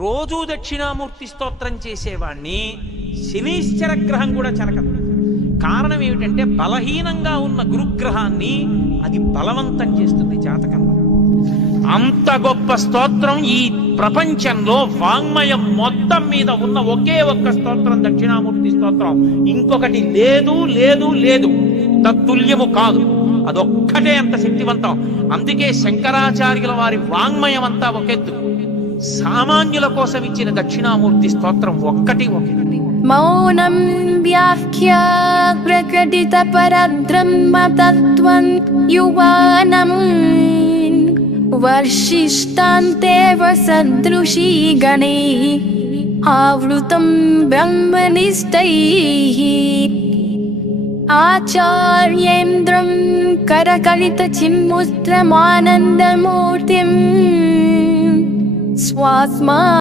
రోజు దక్షిణామూర్తి స్తోత్రం చేసేవాణ్ణి శనీశ్చర గ్రహం కూడా చెరకదు. కారణం ఏమిటంటే బలహీనంగా ఉన్న గురుగ్రహాన్ని అది బలవంతం చేస్తుంది జాతకంలో. అంత గొప్ప స్తోత్రం ఈ ప్రపంచంలో వాంగ్మయం మొత్తం మీద ఉన్న ఒకే ఒక్క స్తోత్రం దక్షిణామూర్తి స్తోత్రం. ఇంకొకటి లేదు లేదు లేదు, తత్తుల్యము కాదు. అదొక్కటే అంత శక్తివంతం. అందుకే శంకరాచార్యుల వారి వాంగ్మయం అంతా ఒకెత్తు, సామాన్యుల కోసం ఇచ్చిన దక్షిణామూర్తి స్తోత్రం ఒక్కటి ఒకటి. మౌనం వ్యాఖ్య ప్రకటిత పరబ్రహ్మతత్వం యువానం వర్షిష్టాంతేవ సదృశీ గణై ఆవృతం బ్రహ్మనిష్టైః ఆచార్యేంద్రం కరకలిత చిన్ముద్రమానందమూర్తిం స్వాస్మా